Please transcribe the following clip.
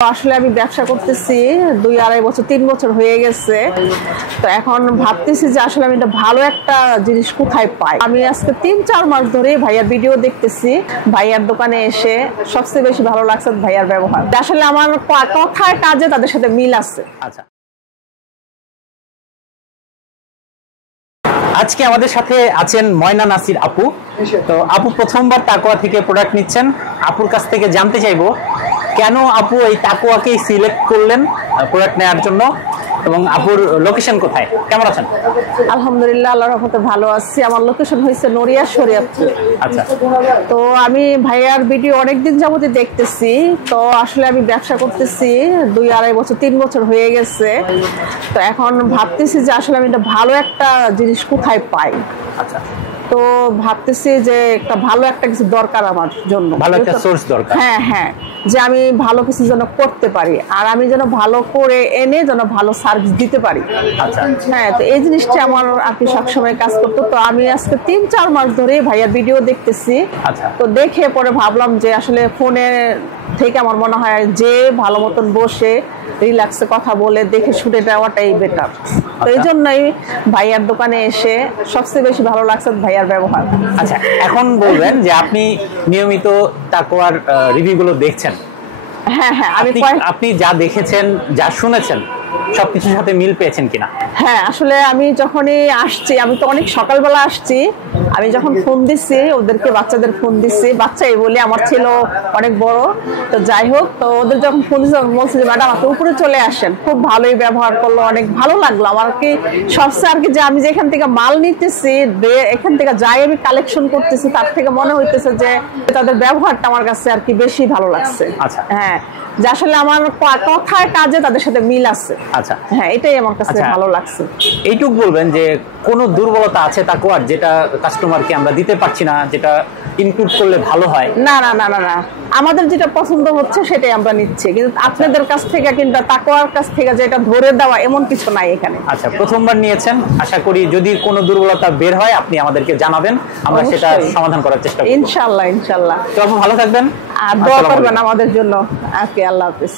আসলে আমি ব্যবসা করতেছি 2-2.5 বছর 3 বছর হয়ে গেছে। তো এখন ভাবতেছি যে আসলে আমি একটা ভালো একটা জিনিস কোথায় পাই। আমি আজকে 3-4 মাস ধরে ভাইয়ার ভিডিও দেখতেছি। ভাইয়ার দোকানে এসে সবচেয়ে বেশি ভালো লাগছে ভাইয়ার ব্যবহার। আসলে আমার কথায় কাজে তাদের সাথে মিল আছে। আচ্ছা, আজকে আমাদের সাথে আছেন ময়না নাসির আপু। তো আপু প্রথমবার তাকোয়া থেকে প্রোডাক্ট নিচ্ছেন। আপুর কাছ থেকে জানতে চাইবো কেন আপু এই তাকোয়াকেই সিলেক্ট করলেন প্রোডাক্ট নেওয়ার জন্য, এবং আপুর লোকেশন কোথায়, কেমন আছেন? আলহামদুলিল্লাহ, আল্লাহর রহমতে ভালো আছি। আমার লোকেশন হয়েছে নড়িয়া শরীয়তপুর। আচ্ছা, তো আমি ভাইয়ার ভিডিও অনেকদিন যাবতীয় দেখতেছি। তো আসলে আমি ব্যবসা করতেছি 2-2.5 বছর 3 বছর হয়ে গেছে। তো এখন ভাবতেছি যে আসলে আমি একটা ভালো একটা জিনিস কোথায় পাই। আচ্ছা, তো ভাবতেছি যে একটা ভালো একটা কিছু দরকার আমার জন্য, ভালো একটা সোর্স দরকার। হ্যাঁ হ্যাঁ, যে আমি ভালো কিছু যেন করতে পারি, আর আমি যেন ভালো করে এনে যেন ভালো সার্ভিস দিতে পারি। আচ্ছা, হ্যাঁ, তো এই জিনিসটা আমার আর কি সবসময় কাজ করতো। তো আমি আজকে 3-4 মাস ধরে ভাইয়ার ভিডিও দেখতেছি। আচ্ছা, তো দেখে পরে ভাবলাম যে আসলে ফোনে থেকে আমার মনে হয় যে ভালো মতন বসে রিল্যাক্সে কথা বলে দেখে শুনে নেওয়াটাই বেটার। তো এই জন্যই ভাইয়ার দোকানে এসে সবচেয়ে বেশি ভালো লাগছে ভাইয়ার ব্যবহার। আচ্ছা, এখন বলবেন যে আপনি নিয়মিত তাকওয়ার রিভিউগুলো দেখছেন। হ্যাঁ হ্যাঁ, আপনি যা দেখেছেন, যা শুনেছেন, সবকিছুর সাথে মিল পেয়েছেন কিনা? হ্যাঁ, আসলে আমি যখনই আসছি, আমি তো অনেক সকালবেলা আসছি। আমি যখন ফোন দিচ্ছি ওদেরকে, বাচ্চাদের ফোন দিচ্ছি, বাচ্চাই বলে আমার ছিল অনেক বড়। তো যাই হোক, তো ওদের যখন ফোন দিচ্ছি বলছি যে ম্যাডাম আপনি উপরে চলে আসেন। খুব ভালোই ব্যবহার করলো, অনেক ভালো লাগলো আমার। কি সবচেয়ে আর কি যে আমি যেখান থেকে মাল নিতেছি, এখান থেকে যাই আমি কালেকশন করতেছি, তার থেকে মনে হইতেছে যে তাদের ব্যবহারটা আমার কাছে আর কি বেশি ভালো লাগছে। আচ্ছা, হ্যাঁ, যে আসলে আমার কথায় কাজে তাদের সাথে মিল আছে। আচ্ছা, হ্যাঁ, এটাই আমার কাছে ভালো লাগছে। এইটুক বলবেন যে কোনো দুর্বলতা আছে তাকওয়ার যেটা কাস্টমারকে আমরা দিতে পারছি না, যেটা ইনক্লুড করলে ভালো হয়? না না না না না, আমাদের যেটা পছন্দ হচ্ছে সেটাই আমরা নিচ্ছি, কিন্তু আপনাদের কাছ থেকে কিংবা তাকওয়ার কাছ থেকে যেটা ধরে দেওয়া এমন কিছু নাই এখানে। আচ্ছা, প্রথমবার নিয়েছেন, আশা করি যদি কোনো দুর্বলতা বের হয় আপনি আমাদেরকে জানাবেন, আমরা সেটা সমাধান করার চেষ্টা করব ইনশাআল্লাহ। ইনশাআল্লাহ, তো আপু ভালো থাকবেন আর দোয়া করবেন আমাদের জন্য। ওকে, আল্লাহ হাফেজ।